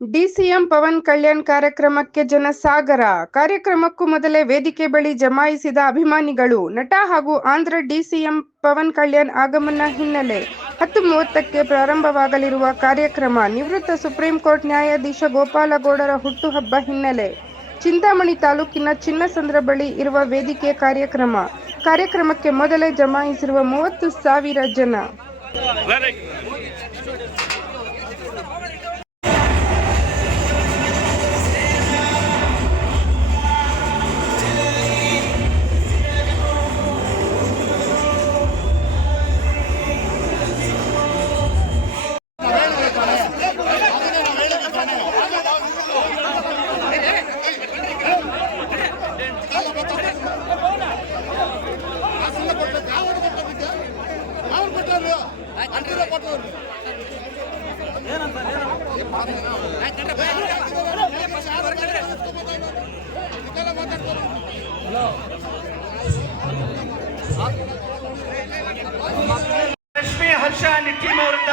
DCM Pavan Kalyan ಕಾರ್ಯಕ್ರಮಕ್ಕೆ ಜನಸಾಗರ. ಕಾರ್ಯಕ್ರಮಕ್ಕೂ ಮೊದಲೇ ವೇದಿಕೆ ಬಳಿ ಜಮಾಯಿಸಿದ ಅಭಿಮಾನಿಗಳು, ನಟ ಹಾಗೂ ಆಂಧ್ರ ಡಿಸಿಎಂ ಪವನ್ ಕಲ್ಯಾಣ್ ಆಗಮನ ಹಿನ್ನೆಲೆ ಹತ್ತು ಮೂವತ್ತಕ್ಕೆ ಪ್ರಾರಂಭವಾಗಲಿರುವ ಕಾರ್ಯಕ್ರಮ ನಿವೃತ್ತ ಸುಪ್ರೀಂ ಕೋರ್ಟ್ ನ್ಯಾಯಾಧೀಶ ಗೋಪಾಲಗೌಡರ ಹುಟ್ಟುಹಬ್ಬ ಹಿನ್ನೆಲೆ. ಚಿಂತಾಮಣಿ ತಾಲೂಕಿನ ಚಿನ್ನಸಂದ್ರ ಬಳಿ ಇರುವ ವೇದಿಕೆ ಕಾರ್ಯಕ್ರಮ. ಕಾರ್ಯಕ್ರಮಕ್ಕೆ ಮೊದಲೇ ಜಮಾಯಿಸಿರುವ ಮೂವತ್ತು ಸಾವಿರ ಜನ. ಲಕ್ಷ್ಮಿ ಹರ್ಷ ನಿಟ್ಟಿಮ್ ಅವರಿಂದ